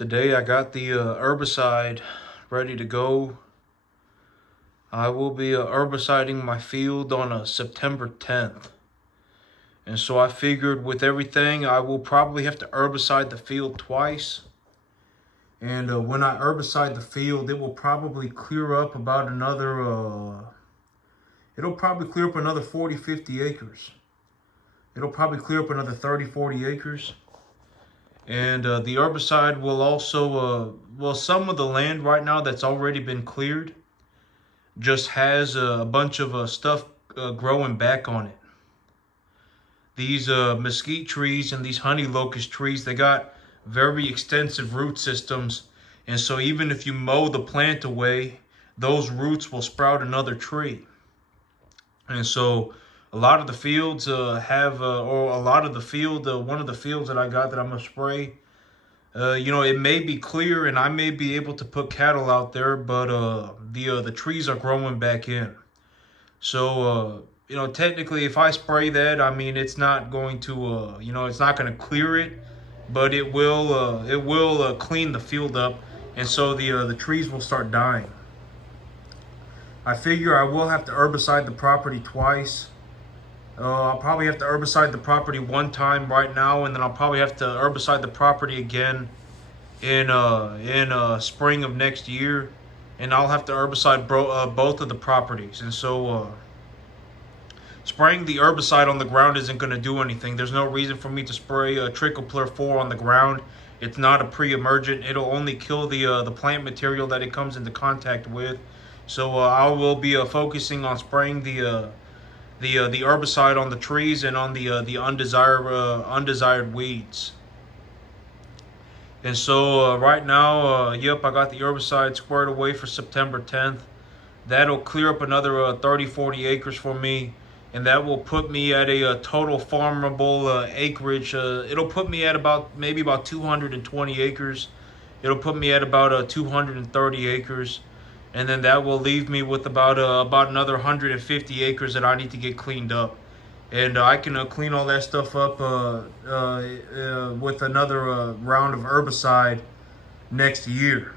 Today I got the herbicide ready to go. I will be herbiciding my field on September 10th. And so I figured with everything, I will probably have to herbicide the field twice. And when I herbicide the field, it will probably clear up about it'll probably clear up another 40, 50 acres. It'll probably clear up another 30, 40 acres. And the herbicide will also, some of the land right now that's already been cleared just has a bunch of stuff growing back on it. These mesquite trees and these honey locust trees, they got very extensive root systems. And so even if you mow the plant away, those roots will sprout another tree. And so a lot of the fields one of the fields that I got that I'm gonna spray, it may be clear and I may be able to put cattle out there, but the trees are growing back in. So technically, if I spray that, I mean it's not going to it's not going to clear it, but it will clean the field up, and so the trees will start dying. I figure I will have to herbicide the property twice. I'll probably have to herbicide the property one time right now, and then I'll probably have to herbicide the property again in spring of next year, and I'll have to herbicide both of the properties. And so spraying the herbicide on the ground isn't going to do anything. There's no reason for me to spray Triclopyr 4 on the ground. It's not a pre-emergent. It'll only kill the plant material that it comes into contact with. So I will be focusing on spraying the herbicide on the trees and on the undesired weeds. And so right now, yep, I got the herbicide squared away for September 10th. That'll clear up another 30, 40 acres for me, and that will put me at a total farmable acreage. It'll put me at maybe about 220 acres. It'll put me at about 230 acres. And then that will leave me with about another 150 acres that I need to get cleaned up. And I can clean all that stuff up with another round of herbicide next year.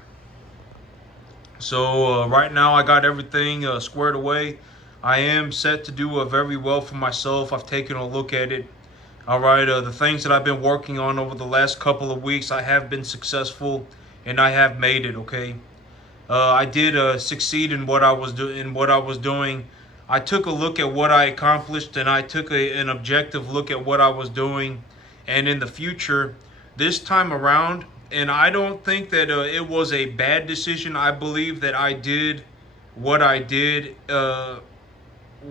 So right now I got everything squared away. I am set to do very well for myself. I've taken a look at it. All right, the things that I've been working on over the last couple of weeks, I have been successful, and I have made it. Okay. I did succeed in what I was doing. I took a look at what I accomplished, and I took an objective look at what I was doing. And in the future, this time around, and I don't think that it was a bad decision. I believe that I did what I did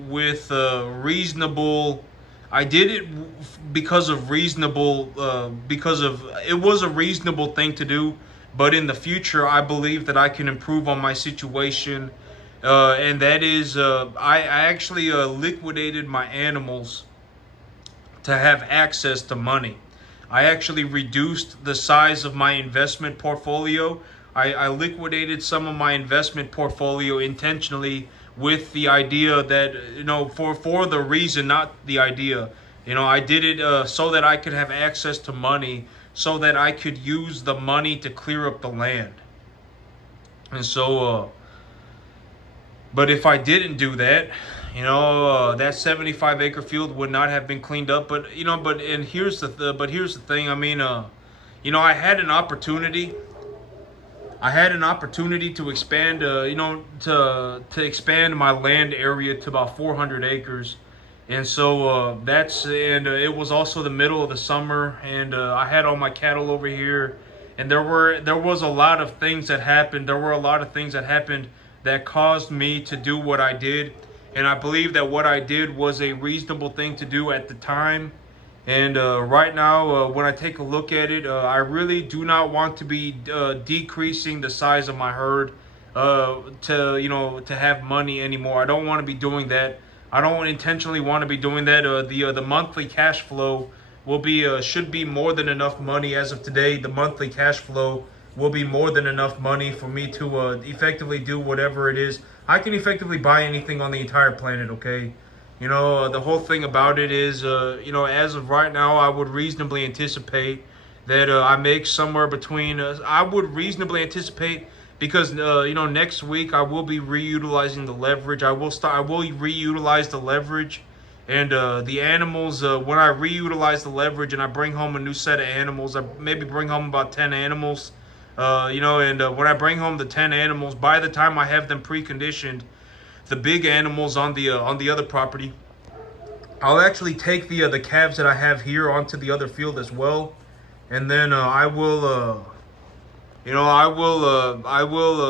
with reasonable. I did it because of reasonable, because of it was a reasonable thing to do. But in the future, I believe that I can improve on my situation. And that is, I actually liquidated my animals to have access to money. I actually reduced the size of my investment portfolio. I liquidated some of my investment portfolio intentionally with the idea that, for the reason, not the idea. I did it so that I could have access to money, so that I could use the money to clear up the land. And so, but if I didn't do that, that 75 acre field would not have been cleaned up. But here's the thing. I mean, I had an opportunity. I had an opportunity to expand, to expand my land area to about 400 acres. And so it was also the middle of the summer, and I had all my cattle over here, and there was a lot of things that happened. There were a lot of things that happened that caused me to do what I did, and I believe that what I did was a reasonable thing to do at the time. And right now, when I take a look at it, I really do not want to be decreasing the size of my herd to have money anymore. I don't want to be doing that. I don't intentionally want to be doing that. The monthly cash flow should be more than enough money as of today. The monthly cash flow will be more than enough money for me to effectively do whatever it is. I can effectively buy anything on the entire planet. Okay, the whole thing about it is, as of right now, I would reasonably anticipate that I make somewhere between. I would reasonably anticipate, because next week I will be reutilizing the leverage. I will reutilize the leverage, and the animals. When I reutilize the leverage and I bring home a new set of animals, I maybe bring home about 10 animals. And when I bring home the 10 animals, by the time I have them preconditioned, the big animals on the other property, I'll actually take the calves that I have here onto the other field as well, and then I will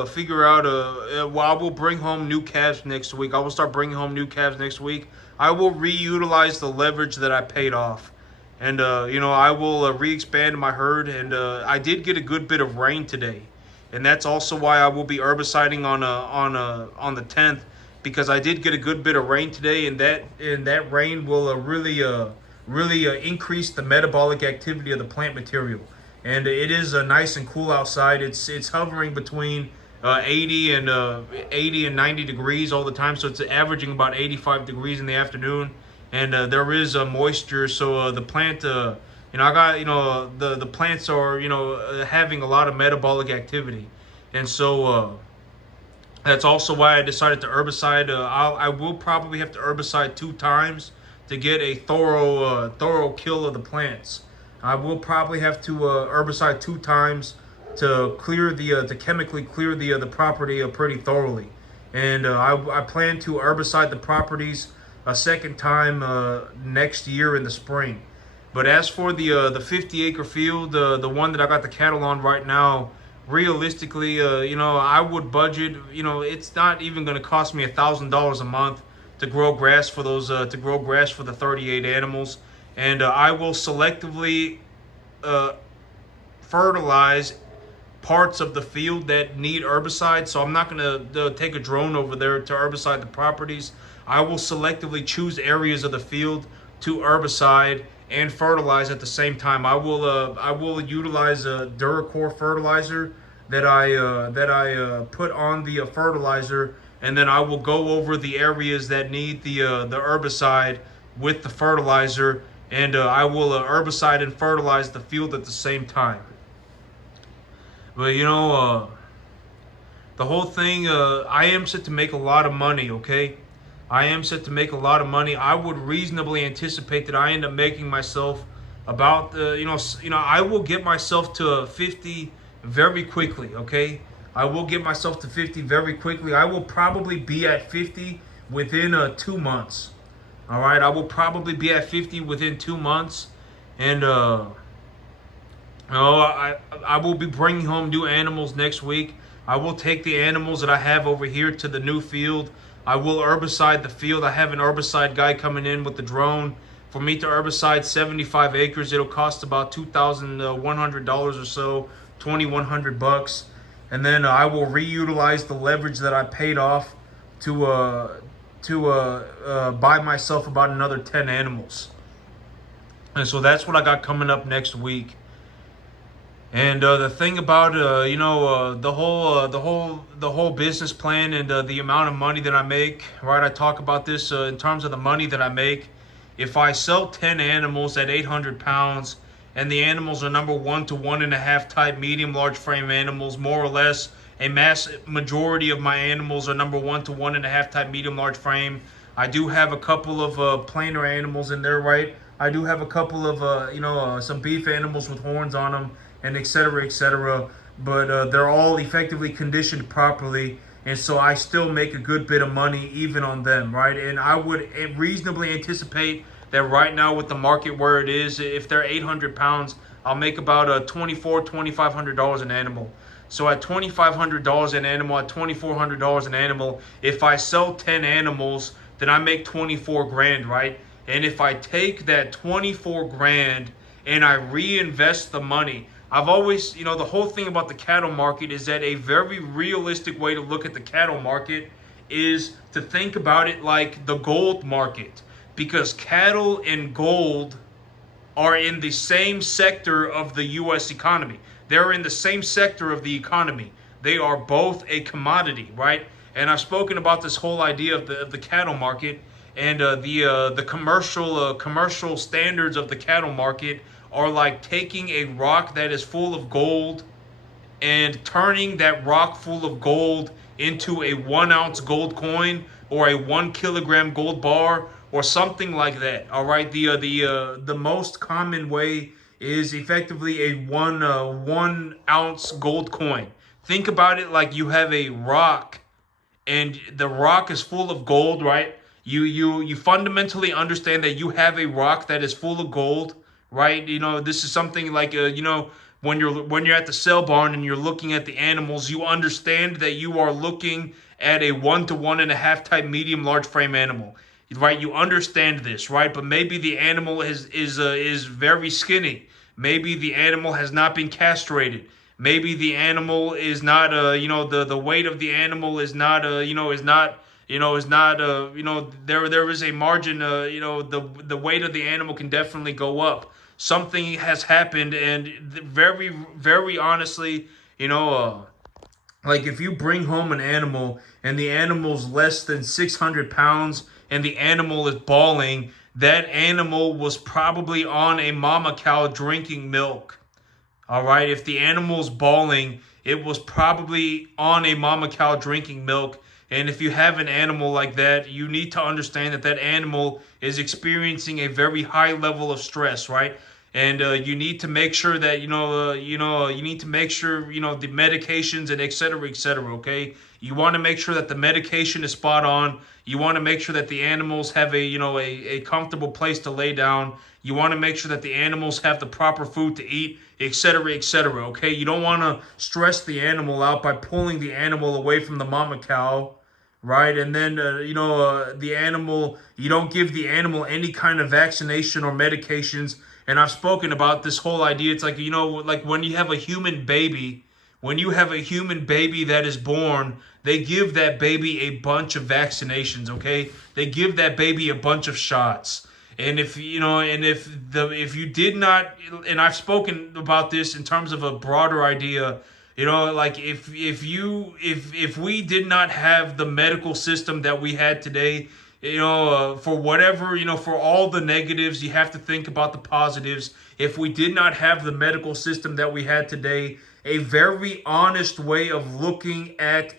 figure out. Well, I will bring home new calves next week. I will start bringing home new calves next week. I will reutilize the leverage that I paid off, and I will re-expand my herd. And I did get a good bit of rain today, and that's also why I will be herbiciding on the 10th, because I did get a good bit of rain today, and that rain will really increase the metabolic activity of the plant material. And it is nice and cool outside. It's hovering between 80 and 90 degrees all the time, so it's averaging about 85 degrees in the afternoon. And there is moisture, so the plant, the plants are having a lot of metabolic activity, and so that's also why I decided to herbicide. I will probably have to herbicide 2 times to get a thorough kill of the plants. I will probably have to herbicide 2 times to chemically clear the property pretty thoroughly, and I plan to herbicide the properties a second time next year in the spring. But as for the 50-acre field, the one that I got the cattle on right now, realistically, I would budget. It's not even going to cost me $1,000 a month to grow grass for those to grow grass for the 38 animals, and I will selectively fertilize parts of the field that need herbicide. So I'm not going to take a drone over there to herbicide the properties. I will selectively choose areas of the field to herbicide and fertilize at the same time. I will utilize a Duracore fertilizer that I put on the fertilizer, and then I will go over the areas that need the herbicide with the fertilizer, and I will herbicide and fertilize the field at the same time. But the whole thing, I am set to make a lot of money. Okay, I am set to make a lot of money. I would reasonably anticipate that I end up making myself about I will get myself to 50 very quickly. Okay, I will get myself to 50 very quickly. I will probably be at 50 within 2 months. All right, I will probably be at 50 within 2 months, and I will be bringing home new animals next week. I will take the animals that I have over here to the new field. I will herbicide the field. I have an herbicide guy coming in with the drone. For me to herbicide 75 acres, it'll cost about $2,100 or so, $2,100. And then I will reutilize the leverage that I paid off to buy myself about another 10 animals. And so that's what I got coming up next week. And the thing about the whole business plan and the amount of money that I make, right? I talk about this in terms of the money that I make. If I sell 10 animals at 800 pounds, and the animals are number 1 to 1.5 type medium large frame animals, more or less, a mass majority of my animals are number 1 to 1.5 type medium large frame. I do have a couple of plainer animals in there, right? I do have a couple of some beef animals with horns on them, and et cetera, but they're all effectively conditioned properly, and so I still make a good bit of money even on them, right? And I would reasonably anticipate that right now with the market where it is, if they're 800 pounds, I'll make about $2,500 an animal. So at $2,500 an animal, at $2,400 an animal, if I sell 10 animals, then I make 24 grand, right? And if I take that 24 grand and I reinvest the money, I've always, the whole thing about the cattle market is that a very realistic way to look at the cattle market is to think about it like the gold market, because cattle and gold are in the same sector of the U.S. economy. They're in the same sector of the economy. They are both a commodity, right? And I've spoken about this whole idea of the cattle market, and the commercial standards of the cattle market are like taking a rock that is full of gold and turning that rock full of gold into a 1 ounce gold coin or a 1 kilogram gold bar or something like that. All right, the most common way is effectively a 1 ounce gold coin. Think about it like you have a rock and the rock is full of gold, right? You fundamentally understand that you have a rock that is full of gold, right? This is something like when you're at the sale barn and you're looking at the animals, you understand that you are looking at a 1 to 1.5 type medium large frame animal, right? You understand this, right? But maybe the animal is very skinny. Maybe the animal has not been castrated. Maybe the animal is not the weight of the animal is not there is a margin, the weight of the animal can definitely go up. Something has happened, and very very honestly, like if you bring home an animal and the animal's less than 600 pounds and the animal is bawling, that animal was probably on a mama cow drinking milk. All right, if the animal's bawling, it was probably on a mama cow drinking milk. And if you have an animal like that, you need to understand that that animal is experiencing a very high level of stress, right? And you need to make sure that you need to make sure the medications and et cetera, et cetera. Okay, you want to make sure that the medication is spot on. You want to make sure that the animals have a comfortable place to lay down. You want to make sure that the animals have the proper food to eat, et cetera, et cetera. Okay, you don't want to stress the animal out by pulling the animal away from the mama cow, right? And then the animal, you don't give the animal any kind of vaccination or medications. And I've spoken about this whole idea. It's like like when you have a human baby, when you have a human baby that is born, they give that baby a bunch of vaccinations. Okay, they give that baby a bunch of shots. And if if you did not, and I've spoken about this in terms of a broader idea, like if we did not have the medical system that we had today, for whatever, for all the negatives, you have to think about the positives. If we did not have the medical system that we had today, a very honest way of looking at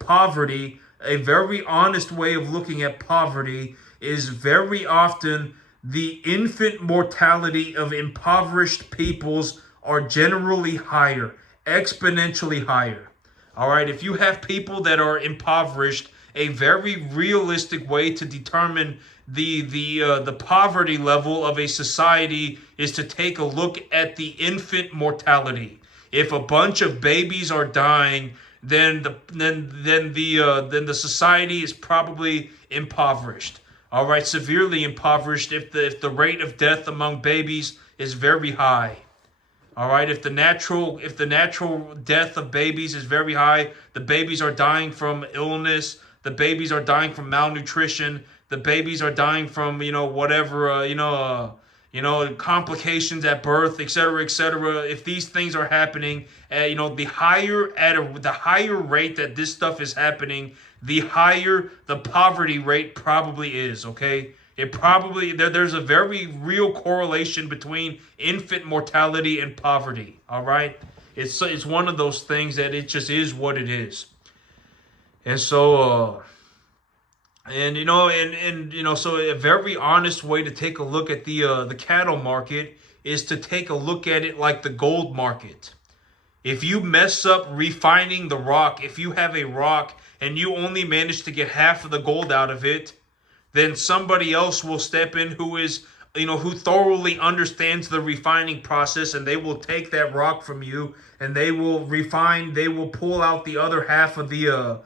poverty, a very honest way of looking at poverty is very often the infant mortality of impoverished peoples are generally higher, exponentially higher. All right, if you have people that are impoverished, a very realistic way to determine the poverty level of a society is to take a look at the infant mortality. If a bunch of babies are dying, then the society is probably impoverished. All right, severely impoverished if the rate of death among babies is very high. All right, if the natural death of babies is very high, the babies are dying from illness, the babies are dying from malnutrition, the babies are dying from whatever complications at birth, et cetera, et cetera. If these things are happening, the higher rate that this stuff is happening, the higher the poverty rate probably is. Okay, it probably there's a very real correlation between infant mortality and poverty. All right, it's one of those things that it just is what it is. And so so a very honest way to take a look at the cattle market is to take a look at it like the gold market. If you mess up refining the rock, if you have a rock and you only manage to get half of the gold out of it, then somebody else will step in who thoroughly understands the refining process, and they will take that rock from you and they will pull out the other half of the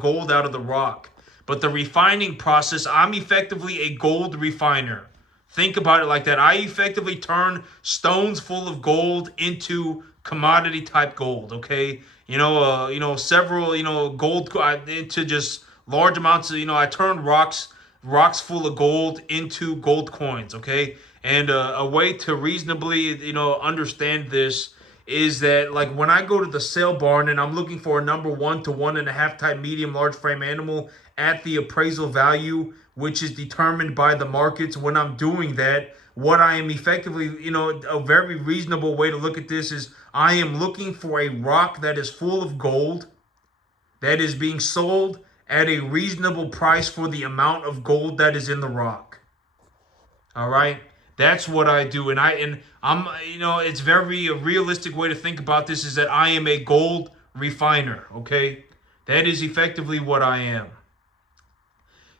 gold out of the rock. But the refining process, I'm effectively a gold refiner. Think about it like that. I effectively turn stones full of gold into commodity type gold. Okay, several gold into just large amounts of I turn rocks full of gold into gold coins. Okay, and a way to reasonably understand this is that like when I go to the sale barn and I'm looking for a number 1 to 1.5 type medium large frame animal at the appraisal value, which is determined by the markets. When I'm doing that, what I am effectively, a very reasonable way to look at this is I am looking for a rock that is full of gold that is being sold at a reasonable price for the amount of gold that is in the rock. All right? That's what I do. I'm it's very a realistic way to think about this is that I am a gold refiner, okay? That is effectively what I am.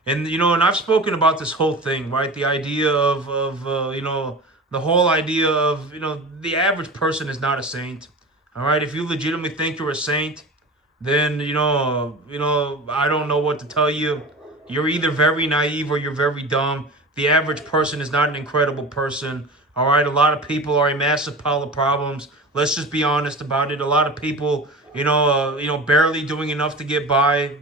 And and I've spoken about this whole thing, right? The idea of the whole idea of the average person is not a saint. All right, if you legitimately think you're a saint, then I don't know what to tell you. You're either very naive or you're very dumb. The average person is not an incredible person. All right, a lot of people are a massive pile of problems. Let's just be honest about it. A lot of people, barely doing enough to get by.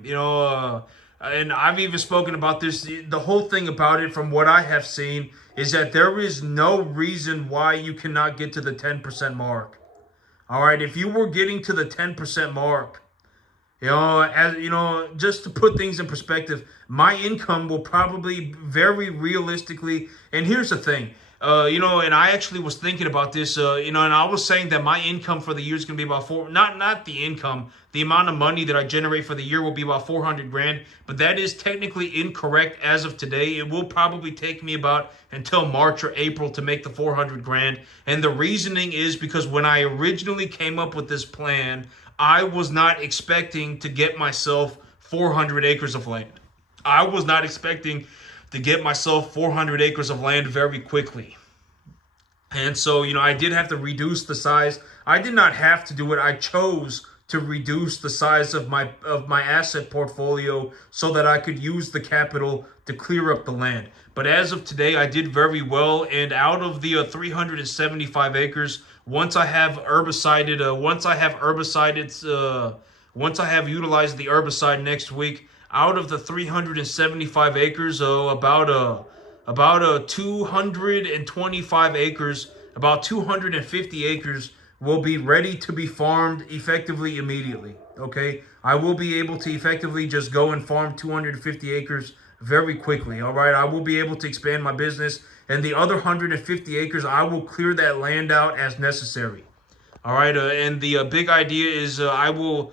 And I've even spoken about this. The whole thing about it, from what I have seen, is that there is no reason why you cannot get to the 10% mark. All right, if you were getting to the 10% mark, just to put things in perspective, my income will probably very realistically. And here's the thing, and I actually was thinking about this, and I was saying that my income for the year is going to be about not the income, the amount of money that I generate for the year will be about 400 grand, but that is technically incorrect as of today. It will probably take me about until March or April to make the 400 grand. And the reasoning is because when I originally came up with this plan, I was not expecting to get myself 400 acres of land. I was not expecting to get myself 400 acres of land very quickly. And so, I did have to reduce the size. I did not have to do it. I chose to reduce the size of my asset portfolio so that I could use the capital to clear up the land. But as of today, I did very well. And out of the 375 acres, once I have once I have utilized the herbicide next week, out of the 375 acres, about 225 acres, about 250 acres will be ready to be farmed effectively immediately. Okay, I will be able to effectively just go and farm 250 acres very quickly. All right, I will be able to expand my business, and the other 150 acres, I will clear that land out as necessary. All right, and the big idea is I will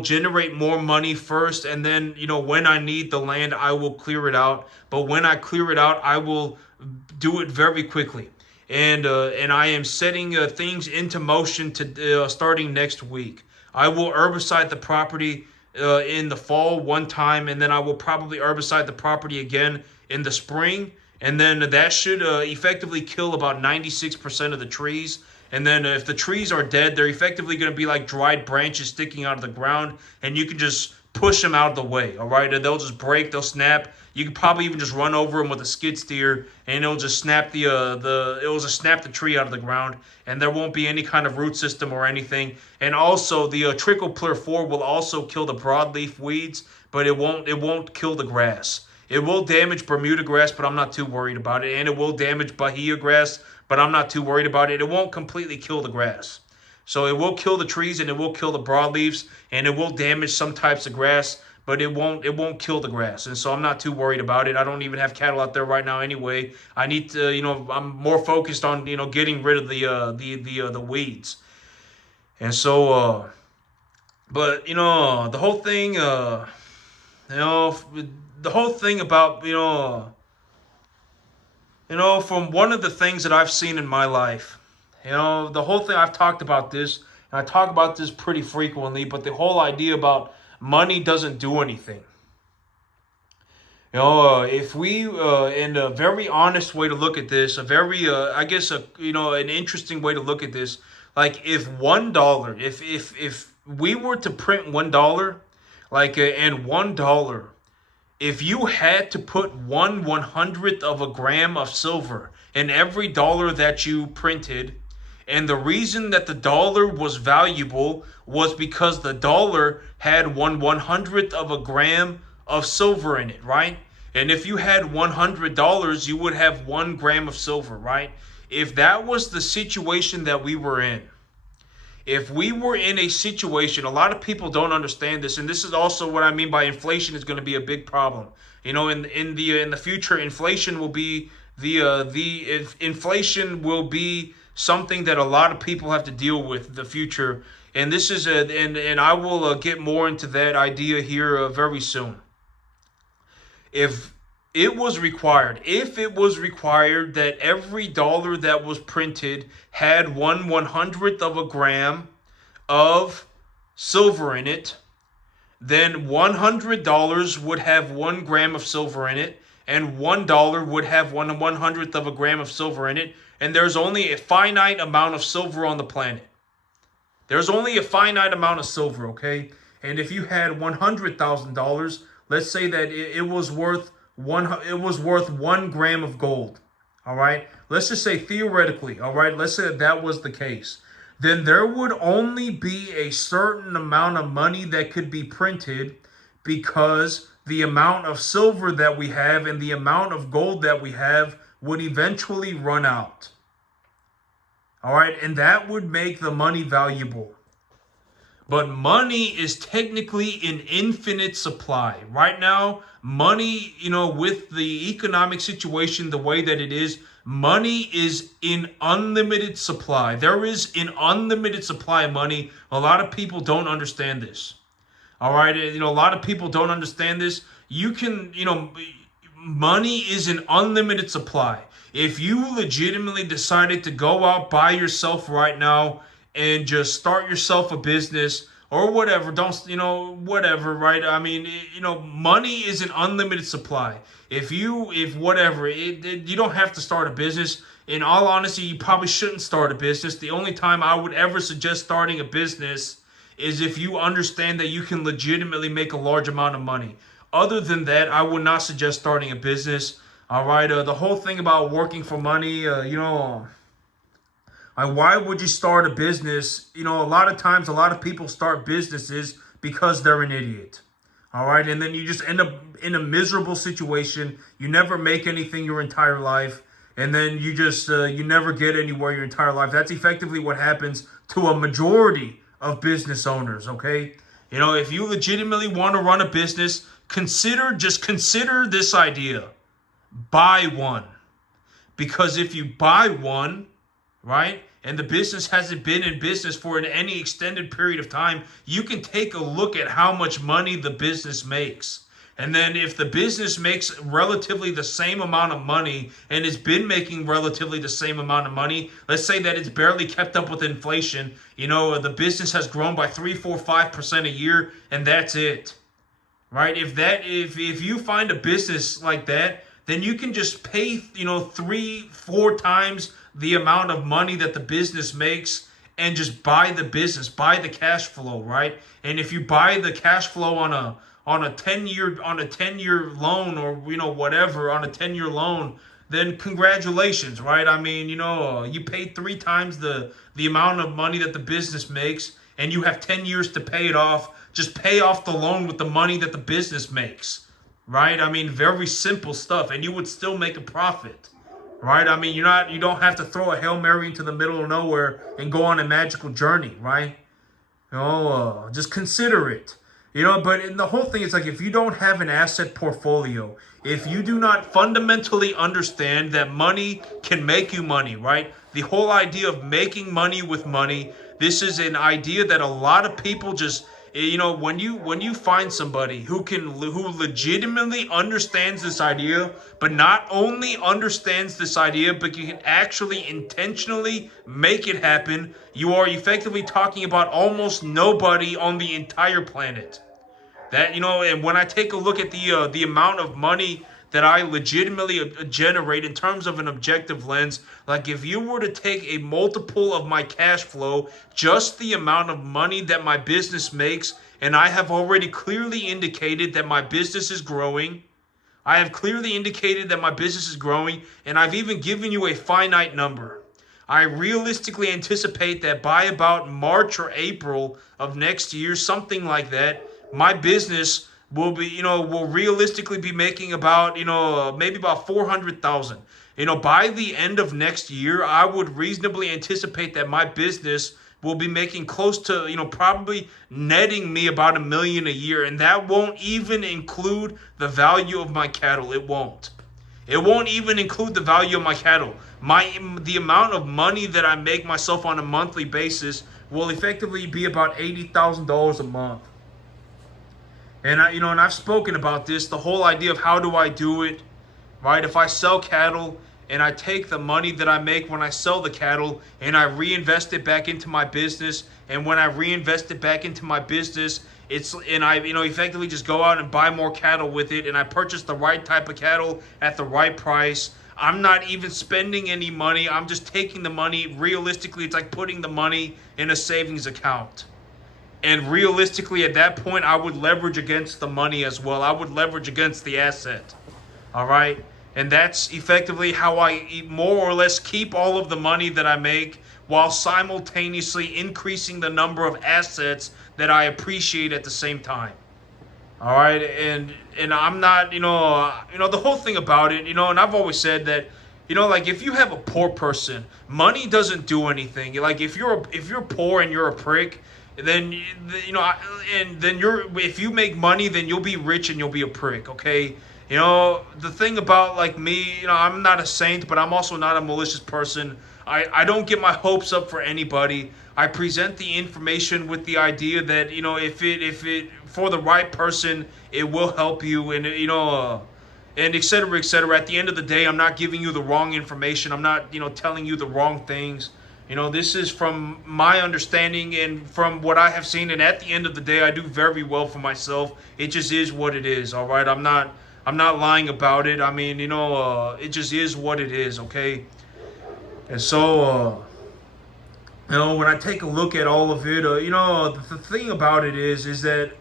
generate more money first, and then when I need the land, I will clear it out. But when I clear it out, I will do it very quickly. And I am setting things into motion to starting next week. I will herbicide the property in the fall one time, and then I will probably herbicide the property again in the spring, and then that should effectively kill about 96% of the trees. And then if the trees are dead, they're effectively going to be like dried branches sticking out of the ground, and you can just push them out of the way, all right? And they'll just break, they'll snap. You can probably even just run over them with a skid steer, and it'll just snap the tree out of the ground, and there won't be any kind of root system or anything. And also, the Trichoplir 4 will also kill the broadleaf weeds, but it won't kill the grass. It will damage Bermuda grass, but I'm not too worried about it, and it will damage Bahia grass, but I'm not too worried about it. It won't completely kill the grass. So it will kill the trees, and it will kill the broadleaves, and it will damage some types of grass, but it won't kill the grass. And so I'm not too worried about it. I don't even have cattle out there right now anyway. I need to, I'm more focused on, getting rid of the weeds. And so but the whole thing the whole thing about, from one of the things that I've seen in my life, the whole thing, I've talked about this, and I talk about this pretty frequently, but the whole idea about money doesn't do anything. If we, in a very honest way to look at this, a very, I guess, an interesting way to look at this, like if $1, if we were to print $1, and $1, if you had to put 1/100th of a gram of silver in every dollar that you printed, and the reason that the dollar was valuable was because the dollar had 1/100th of a gram of silver in it, right? And if you had $100, you would have 1 gram of silver, right? If that was the situation that we were in, if we were in a situation, a lot of people don't understand this, and this is also what I mean by inflation is going to be a big problem. In the future, inflation will be inflation will be something that a lot of people have to deal with in the future. And this is and I will get more into that idea here very soon. If if it was required that every dollar that was printed had 1/100th of a gram of silver in it, then $100 would have 1 gram of silver in it, and $1 would have 1/100th of a gram of silver in it, and there's only a finite amount of silver on the planet. There's only a finite amount of silver, okay? And if you had $100,000, let's say that it was worth 1 gram of gold. All right? Let's just say theoretically, all right? Let's say that was the case. Then there would only be a certain amount of money that could be printed, because the amount of silver that we have and the amount of gold that we have would eventually run out. All right, and that would make the money valuable. But money is technically an infinite supply. Right now, money, with the economic situation the way that it is, money is in unlimited supply. There is an unlimited supply of money. A lot of people don't understand this. All right, a lot of people don't understand this. Money is an unlimited supply. If you legitimately decided to go out by yourself right now and just start yourself a business or whatever, whatever, right? I mean, money is an unlimited supply. You don't have to start a business. In all honesty, you probably shouldn't start a business. The only time I would ever suggest starting a business is if you understand that you can legitimately make a large amount of money. Other than that, I would not suggest starting a business. All right, the whole thing about working for money, why would you start a business? A lot of times, a lot of people start businesses because they're an idiot. All right, and then you just end up in a miserable situation. You never make anything your entire life, and then you just you never get anywhere your entire life. That's effectively what happens to a majority of business owners. Okay, if you legitimately want to run a business, consider this idea. Buy one. Because if you buy one, right, and the business hasn't been in business for any extended period of time, you can take a look at how much money the business makes. And then if the business makes relatively the same amount of money and has been making relatively the same amount of money, let's say that it's barely kept up with inflation, the business has grown by 3, 4, 5% a year, and that's it. Right? If you find a business like that, then you can just pay, 3, 4 times the amount of money that the business makes and just buy the business, buy the cash flow, right? And if you buy the cash flow on a 10-year loan, or whatever, on a 10-year loan, then congratulations, right? I mean, you paid 3 times the amount of money that the business makes, and you have 10 years to pay it off. Just pay off the loan with the money that the business makes, right? I mean, very simple stuff, and you would still make a profit, right? I mean, you don't have to throw a Hail Mary into the middle of nowhere and go on a magical journey, right? Just consider it. But in the whole thing, it's like, if you don't have an asset portfolio, if you do not fundamentally understand that money can make you money, right? The whole idea of making money with money, this is an idea that a lot of people just, when you find somebody who legitimately understands this idea, but not only understands this idea, but you can actually intentionally make it happen, you are effectively talking about almost nobody on the entire planet. That, and when I take a look at the amount of money that I legitimately generate in terms of an objective lens, like if you were to take a multiple of my cash flow, just the amount of money that my business makes, and I have already clearly indicated that my business is growing. I have clearly indicated that my business is growing, and I've even given you a finite number. I realistically anticipate that by about March or April of next year, something like that, my business will realistically be making about, maybe about 400,000. By the end of next year, I would reasonably anticipate that my business will be making close to, probably netting me about $1 million a year. And that won't even include the value of my cattle. It won't. It won't even include the value of my cattle. The amount of money that I make myself on a monthly basis will effectively be about $80,000 a month. And and I've spoken about this, the whole idea of how do I do it, right? If I sell cattle and I take the money that I make when I sell the cattle and I reinvest it back into my business, and when I reinvest it back into my business, I effectively just go out and buy more cattle with it, and I purchase the right type of cattle at the right price. I'm not even spending any money. I'm just taking the money. Realistically, it's like putting the money in a savings account. And realistically, at that point, I would leverage against the money as well. I would leverage against the asset. All right? And that's effectively how I more or less keep all of the money that I make while simultaneously increasing the number of assets that I appreciate at the same time. All right? And I'm not, the whole thing about it, and I've always said that like if you have a poor person, money doesn't do anything. Like if you're poor and you're a prick, then and then if you make money, then you'll be rich and you'll be a prick, okay? The thing about like me, I'm not a saint, but I'm also not a malicious person. I don't get my hopes up for anybody. I present the information with the idea that if it for the right person, it will help you, and and et cetera, et cetera. At the end of the day, I'm not giving you the wrong information. I'm not telling you the wrong things. This is from my understanding and from what I have seen, and at the end of the day, I do very well for myself. It just is what it is, all right? I'm not lying about it. I mean, it just is what it is, okay? And so, when I take a look at all of it, the thing about it is that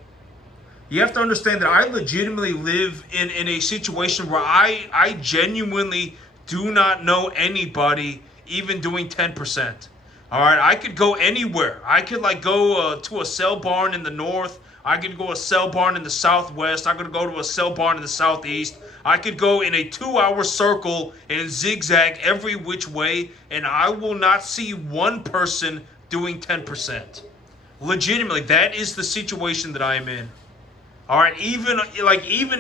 you have to understand that I legitimately live in a situation where I genuinely do not know anybody even doing 10%. All right, I could go anywhere. I could go to a sale barn in the north. I could go to a sale barn in the southwest. I could go to a sale barn in the southeast. I could go in a 2-hour circle and zigzag every which way, and I will not see one person doing 10%. Legitimately, that is the situation that I am in. All right, even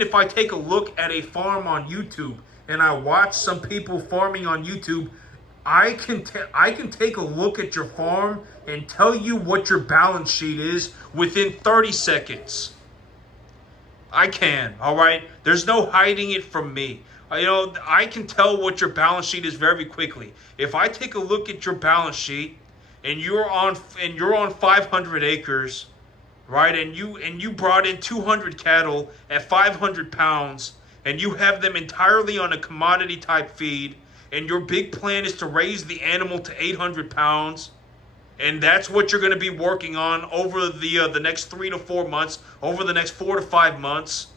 if I take a look at a farm on YouTube and I watch some people farming on YouTube, I can take a look at your farm and tell you what your balance sheet is within 30 seconds. I can, all right? There's no hiding it from me. I can tell what your balance sheet is very quickly. If I take a look at your balance sheet and you're on 500 acres, right? And you brought in 200 cattle at 500 pounds, and you have them entirely on a commodity type feed, and your big plan is to raise the animal to 800 pounds, and that's what you're going to be working on over the next 3 to 4 months, over the next 4 to 5 months.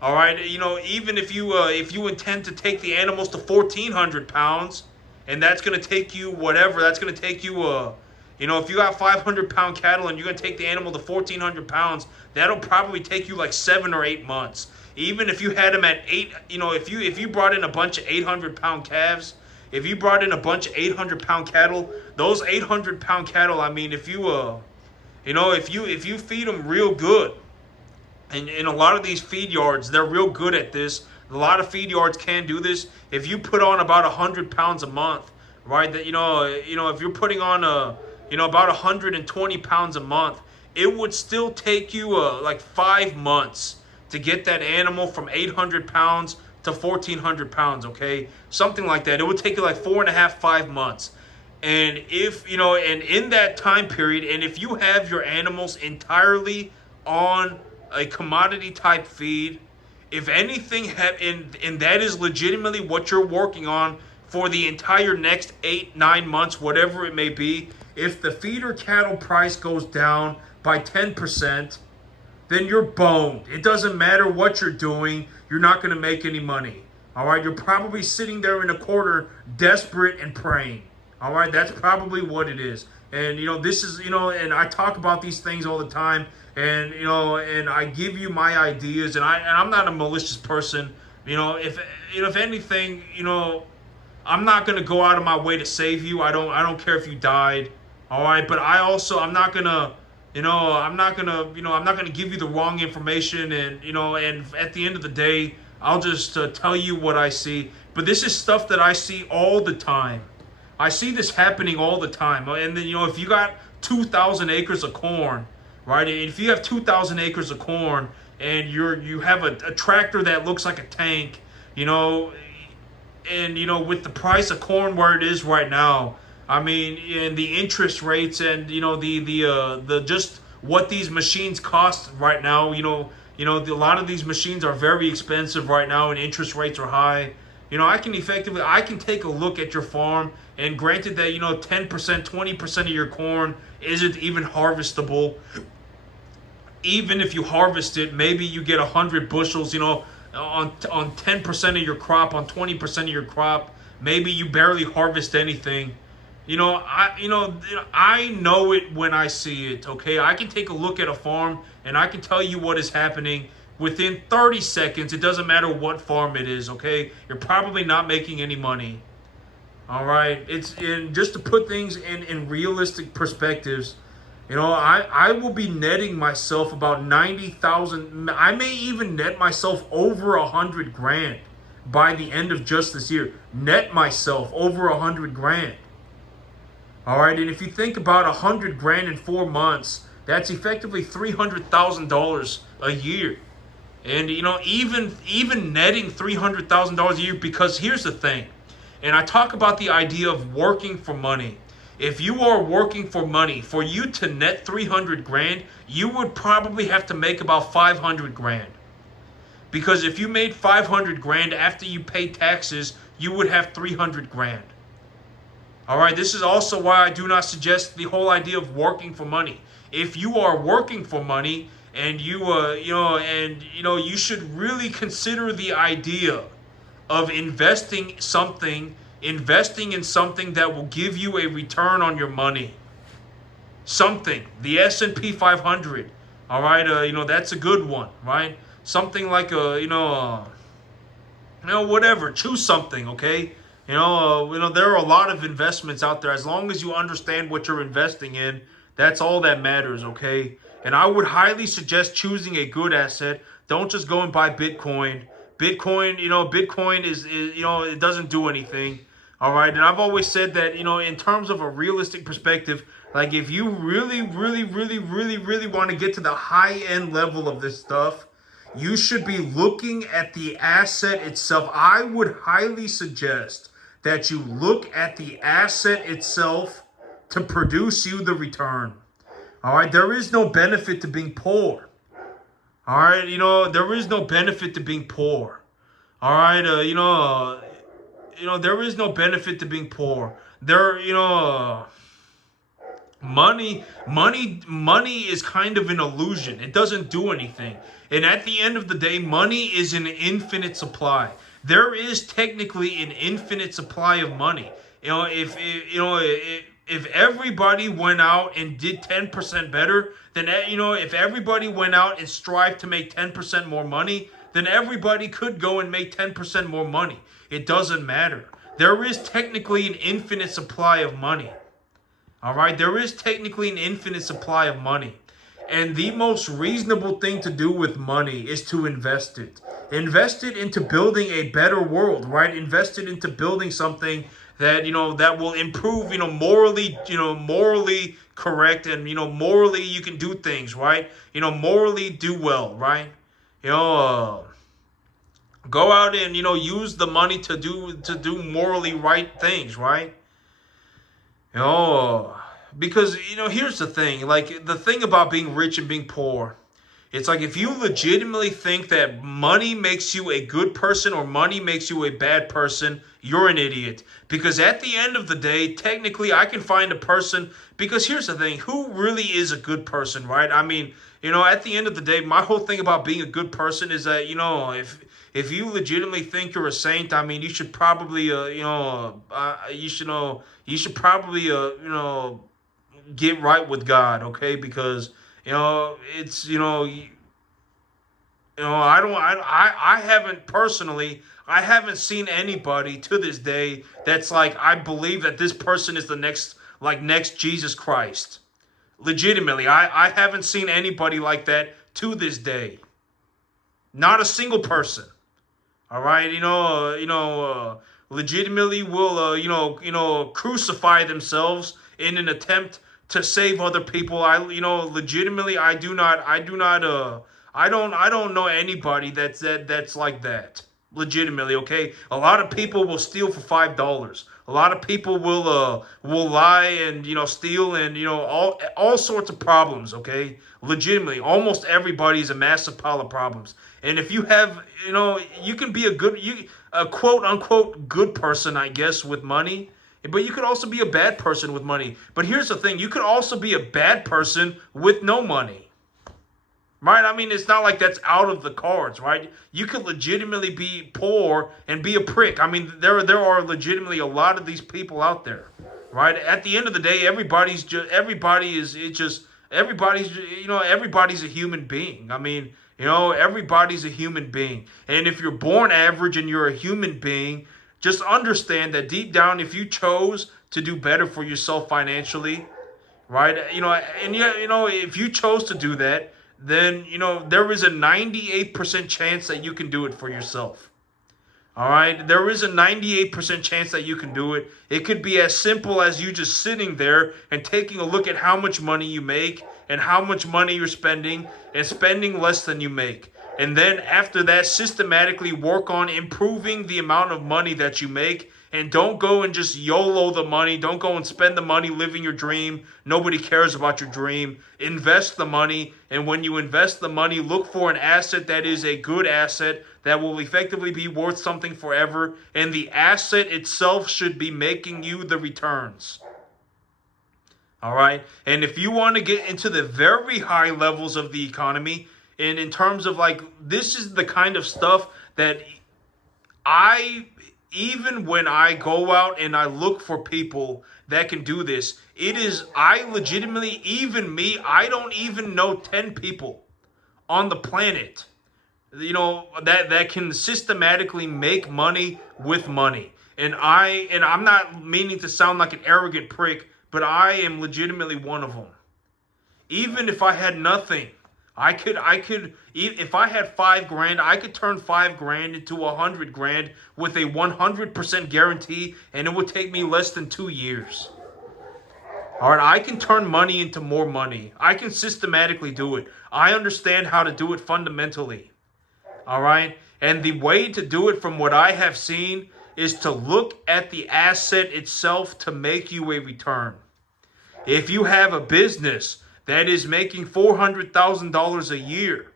All right, even if you intend to take the animals to 1,400 pounds, and that's going to take you whatever, that's going to take you if you got 500-pound cattle and you're going to take the animal to 1,400 pounds, that'll probably take you like 7 or 8 months. Even if you had them at 8, if you brought in a bunch of 800-pound calves, if you brought in a bunch of 800-pound cattle, those 800-pound cattle, I mean, if you feed them real good, and in a lot of these feed yards, they're real good at this. A lot of feed yards can do this. If you put on about 100 pounds a month, right? That if you're putting on about 120 pounds a month, it would still take you like 5 months to get that animal from 800 pounds to 1,400 pounds, okay? Something like that. It would take you like 4.5, 5 months. And if, and in that time period, and if you have your animals entirely on a commodity type feed, if anything, and that is legitimately what you're working on for the entire next 8, 9 months, whatever it may be, if the feeder cattle price goes down by 10%, then you're boned. It doesn't matter what you're doing. You're not going to make any money. All right? You're probably sitting there in a corner, desperate and praying. All right? That's probably what it is. And, this is, and I talk about these things all the time. And, and I give you my ideas. And I'm not a malicious person. If anything, I'm not going to go out of my way to save you. I don't care if you died. All right? But I'm not going to, I'm not going to give you the wrong information. And, and at the end of the day, I'll just tell you what I see. But this is stuff that I see all the time. I see this happening all the time. And then, if you got 2,000 acres of corn, right? And if you have 2,000 acres of corn and you have a tractor that looks like a tank, and with the price of corn where it is right now, I mean, and the interest rates and the just what these machines cost right now, a lot of these machines are very expensive right now and interest rates are high. I can take a look at your farm, and granted that 10%, 20% of your corn isn't even harvestable. Even if you harvest it, maybe you get 100 bushels, on 10% of your crop, on 20% of your crop. Maybe you barely harvest anything. I know it when I see it. Okay, I can take a look at a farm and I can tell you what is happening within 30 seconds. It doesn't matter what farm it is. Okay, you're probably not making any money. All right, just to put things in realistic perspectives. I will be netting myself about 90,000. I may even net myself over 100 grand by the end of just this year. Net myself over 100 grand. All right, and if you think about 100 grand in 4 months, that's effectively $300,000 a year. And even netting $300,000 a year, because here's the thing, and I talk about the idea of working for money. If you are working for money, for you to net 300 grand, you would probably have to make about 500 grand. Because if you made 500 grand after you pay taxes, you would have 300 grand. All right, this is also why I do not suggest the whole idea of working for money. If you are working for money and you should really consider the idea of investing in something that will give you a return on your money. Something, the S&P 500. All right, that's a good one, right? Something like whatever. Choose something, okay? There are a lot of investments out there. As long as you understand what you're investing in, that's all that matters, okay? And I would highly suggest choosing a good asset. Don't just go and buy Bitcoin. Bitcoin is it doesn't do anything. All right, and I've always said that, in terms of a realistic perspective, like if you really, really, really, really, really want to get to the high-end level of this stuff, you should be looking at the asset itself. I would highly suggest that you look at the asset itself to produce you the return. All right, there is no benefit to being poor. All right, there is no benefit to being poor. All right, there is no benefit to being poor. Money is kind of an illusion. It doesn't do anything. And at the end of the day, money is an infinite supply. There is technically an infinite supply of money. If everybody went out and did 10% better, then if everybody went out and strived to make 10% more money, then everybody could go and make 10% more money. It doesn't matter. There is technically an infinite supply of money. All right, there is technically an infinite supply of money. And the most reasonable thing to do with money is to invest it. Invest it into building a better world, right? Invest it into building something that, that will improve, morally correct, and, morally you can do things, right? Morally do well, right? Go out and, use the money to do morally right things, right? Because, here's the thing. Like, the thing about being rich and being poor, it's like if you legitimately think that money makes you a good person or money makes you a bad person, you're an idiot. Because at the end of the day, technically, I can find a person. Because here's the thing. Who really is a good person, right? I mean, at the end of the day, my whole thing about being a good person is that, if you legitimately think you're a saint, I mean, you should probably, you should probably, get right with God, okay? Because, it's, I haven't personally, I haven't seen anybody to this day that's like, I believe that this person is the next Jesus Christ. Legitimately, I haven't seen anybody like that to this day. Not a single person. All right, legitimately will crucify themselves in an attempt to save other people. Legitimately, I don't know anybody that's like that. Legitimately, okay. A lot of people will steal for $5. A lot of people will lie and steal and all sorts of problems. Okay, legitimately, almost everybody is a massive pile of problems. And if you have, you can be a quote unquote good person, I guess, with money. But you could also be a bad person with money. But here's the thing: you could also be a bad person with no money. Right? I mean, it's not like that's out of the cards, right? You could legitimately be poor and be a prick. I mean, there are legitimately a lot of these people out there, right? At the end of the day, everybody's a human being. I mean, everybody's a human being. And if you're born average and you're a human being, just understand that deep down, if you chose to do better for yourself financially, right? If you chose to do that, then there is a 98% chance that you can do it for yourself. All right, there is a 98% chance that you can do it. It could be as simple as you just sitting there and taking a look at how much money you make and how much money you're spending and spending less than you make. And then after that, systematically work on improving the amount of money that you make. And don't go and just YOLO the money. Don't go and spend the money living your dream. Nobody cares about your dream. Invest the money. And when you invest the money, look for an asset that is a good asset that will effectively be worth something forever. And the asset itself should be making you the returns. All right. And if you want to get into the very high levels of the economy, and in terms of this is the kind of stuff that even when I go out and I look for people that can do this, I legitimately, even me, I don't even know 10 people on the planet, that can systematically make money with money. And I'm not meaning to sound like an arrogant prick, but I am legitimately one of them. Even if I had nothing, I could, if I had $5,000, I could turn $5,000 into $100,000 with a 100% guarantee, and it would take me less than 2 years. All right, I can turn money into more money. I can systematically do it. I understand how to do it fundamentally. All right, and the way to do it, from what I have seen, is to look at the asset itself to make you a return. If you have a business that is making $400,000 a year,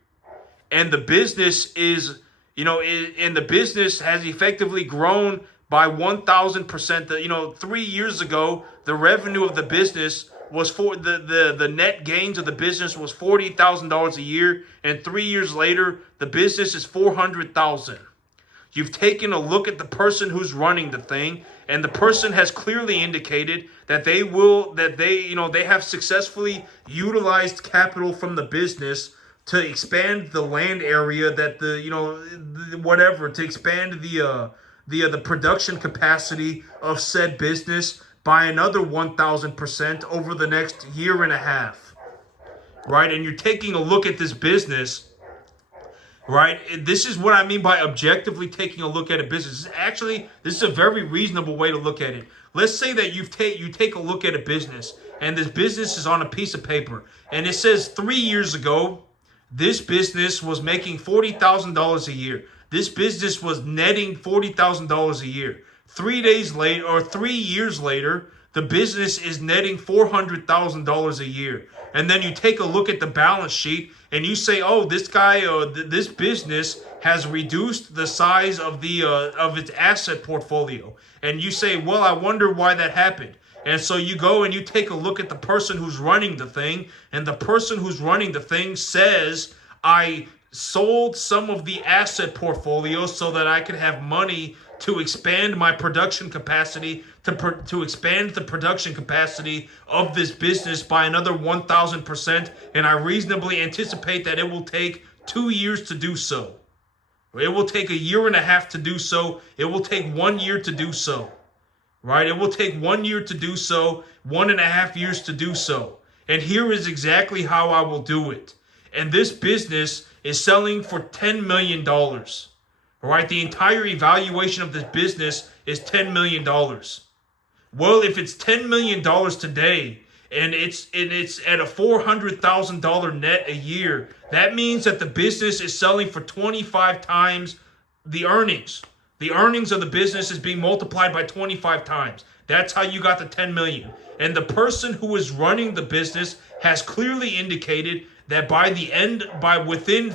and the business is, and the business has effectively grown by 1,000%. 3 years ago, the revenue of the business was the net gains of the business was $40,000 a year, and 3 years later, the business is $400,000. You've taken a look at the person who's running the thing, and the person has clearly indicated that they have successfully utilized capital from the business to expand the land area to expand the production capacity of said business by another 1,000% over the next year and a half. Right? And you're taking a look at this business. Right? This is what I mean by objectively taking a look at a business. This is a very reasonable way to look at it. Let's say that you take a look at a business, and this business is on a piece of paper, and it says 3 years ago, this business was making $40,000 a year. This business was netting $40,000 a year. 3 years later, the business is netting $400,000 a year. And then you take a look at the balance sheet and you say, oh, this business has reduced the size of its asset portfolio. And you say, well, I wonder why that happened. And so you go and you take a look at the person who's running the thing, and the person who's running the thing says, I sold some of the asset portfolio so that I could have money to expand my production capacity, to expand the production capacity of this business by another 1,000%, and I reasonably anticipate that it will take 2 years to do so. It will take a year and a half to do so. It will take 1 year to do so. Right? It will take 1 year to do so, 1.5 years to do so. And here is exactly how I will do it. And this business is selling for $10 million. All right, the entire evaluation of this business is $10 million. Well, if it's $10 million today and it's at a $400,000 net a year, that means that the business is selling for 25 times the earnings. The earnings of the business is being multiplied by 25 times. That's how you got the 10 million. And the person who is running the business has clearly indicated that within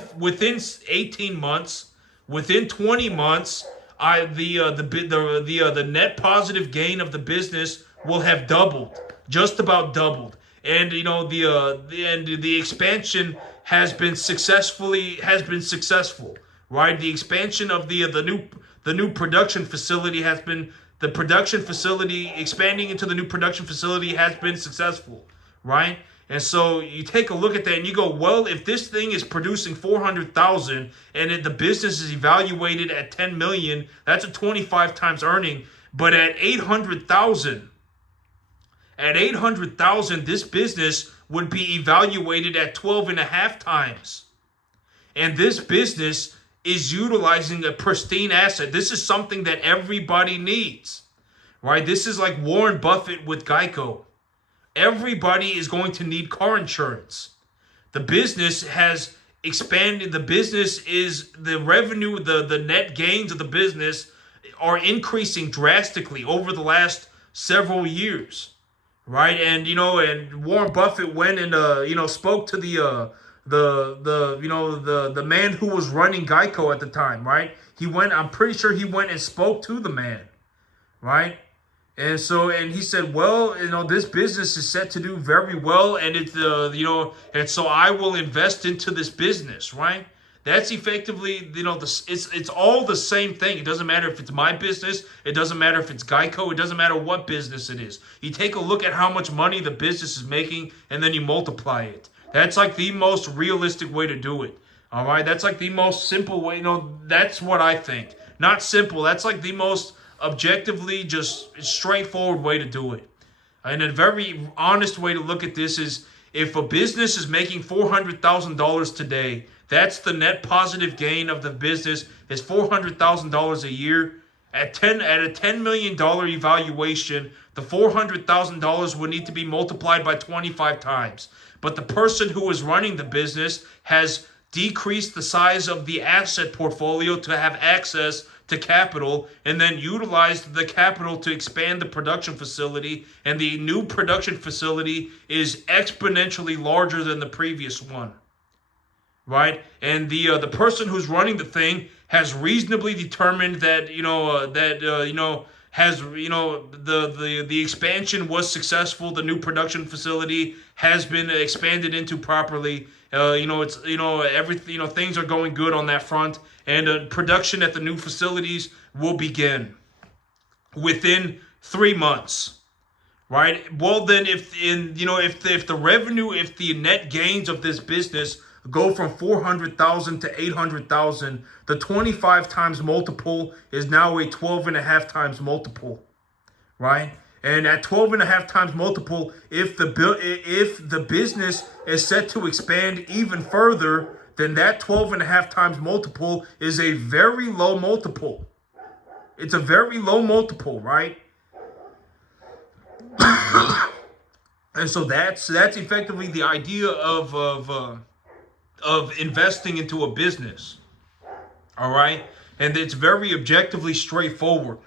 18 months, within 20 months, the net positive gain of the business will have doubled, just about doubled, and the expansion has been successful, right? The expansion of the new production facility has been the production facility expanding into the new production facility has been successful, right? And so you take a look at that and you go, well, if this thing is producing 400,000 and the business is evaluated at 10 million, that's a 25 times earning. But at 800,000, this business would be evaluated at 12 and a half times. And this business is utilizing a pristine asset. This is something that everybody needs, right? This is like Warren Buffett with Geico. Everybody is going to need car insurance. The business has expanded. The business is the revenue, the net gains of the business are increasing drastically over the last several years, right? And and Warren Buffett went and spoke to the man who was running Geico at the time, right? I'm pretty sure he went and spoke to the man, right? And he said, well, this business is set to do very well, and and so I will invest into this business, right? That's effectively, it's all the same thing. It doesn't matter if it's my business. It doesn't matter if it's Geico. It doesn't matter what business it is. You take a look at how much money the business is making, and then you multiply it. That's like the most realistic way to do it. All right, that's like the most simple way. That's what I think. Not simple. That's like the most objectively just straightforward way to do it. And a very honest way to look at this is if a business is making $400,000 today, that's the net positive gain of the business is $400,000 a year. At a $10 million evaluation, the $400,000 would need to be multiplied by 25 times. But the person who is running the business has decreased the size of the asset portfolio to have access to capital, and then utilized the capital to expand the production facility, and the new production facility is exponentially larger than the previous one, right? And the person who's running the thing has reasonably determined that the expansion was successful. The new production facility has been expanded into properly. Everything. Things are going good on that front, and production at the new facilities will begin within 3 months. Right. Well, then, if the revenue, if the net gains of this business go from 400,000 to 800,000, the 25 times multiple is now a 12 and a half times multiple, right? And at 12 and a half times multiple, if the business is set to expand even further, then that 12 and a half times multiple is a very low multiple. It's a very low multiple, right? And so that's effectively the idea of investing into a business. All right? And it's very objectively straightforward.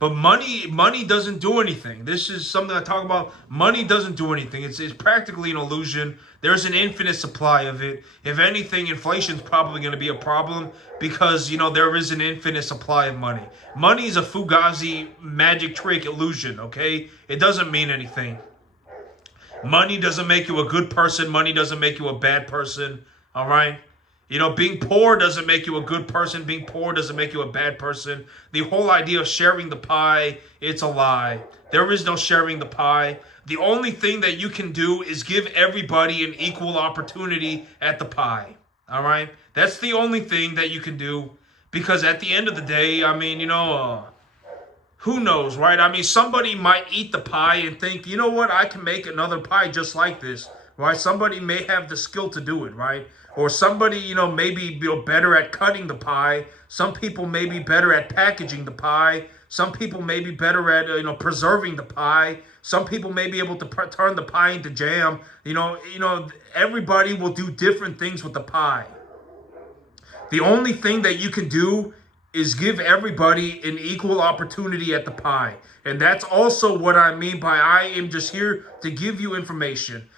But money doesn't do anything. This is something I talk about. Money doesn't do anything. It's practically an illusion. There's an infinite supply of it. If anything, inflation's probably going to be a problem because, there is an infinite supply of money. Money is a Fugazi magic trick illusion, okay? It doesn't mean anything. Money doesn't make you a good person. Money doesn't make you a bad person, all right? Being poor doesn't make you a good person. Being poor doesn't make you a bad person. The whole idea of sharing the pie, it's a lie. There is no sharing the pie. The only thing that you can do is give everybody an equal opportunity at the pie. All right? That's the only thing that you can do, because at the end of the day, who knows, right? Somebody might eat the pie and think, you know what, I can make another pie just like this. right? Somebody may have the skill to do it, right? Or somebody, maybe better at cutting the pie. Some people may be better at packaging the pie. Some people may be better at, preserving the pie. Some people may be able to turn the pie into jam. Everybody will do different things with the pie. The only thing that you can do is give everybody an equal opportunity at the pie. And that's also what I mean by I am just here to give you information.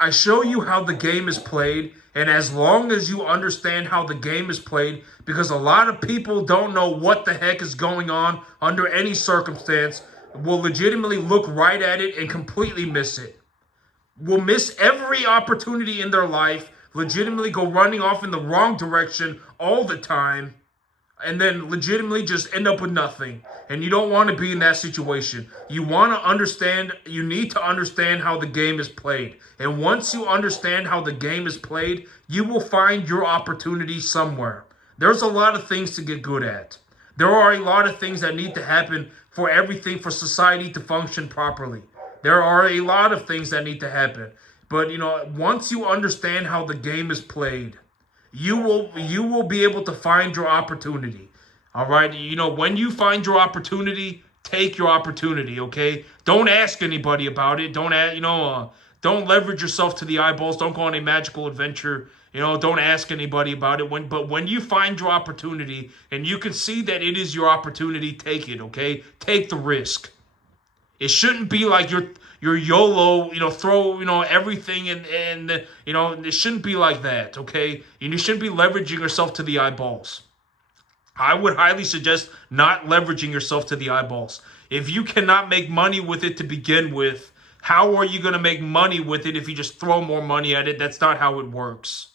I show you how the game is played, and as long as you understand how the game is played, because a lot of people don't know what the heck is going on under any circumstance, will legitimately look right at it and completely miss it. Will miss every opportunity in their life, legitimately go running off in the wrong direction all the time, and then legitimately just end up with nothing. And you don't want to be in that situation. You want to understand, you need to understand how the game is played. And once you understand how the game is played, you will find your opportunity somewhere. There's a lot of things to get good at. There are a lot of things that need to happen for everything, for society to function properly. There are a lot of things that need to happen. But, once you understand how the game is played, you will be able to find your opportunity. All right? When you find your opportunity, take your opportunity, okay? Don't ask anybody about it. Don't leverage yourself to the eyeballs. Don't go on a magical adventure. Don't ask anybody about it. But when you find your opportunity and you can see that it is your opportunity, take it, okay? Take the risk. It shouldn't be like you're YOLO, throw, everything and it shouldn't be like that, okay? You shouldn't be leveraging yourself to the eyeballs. I would highly suggest not leveraging yourself to the eyeballs. If you cannot make money with it to begin with, how are you going to make money with it if you just throw more money at it? That's not how it works.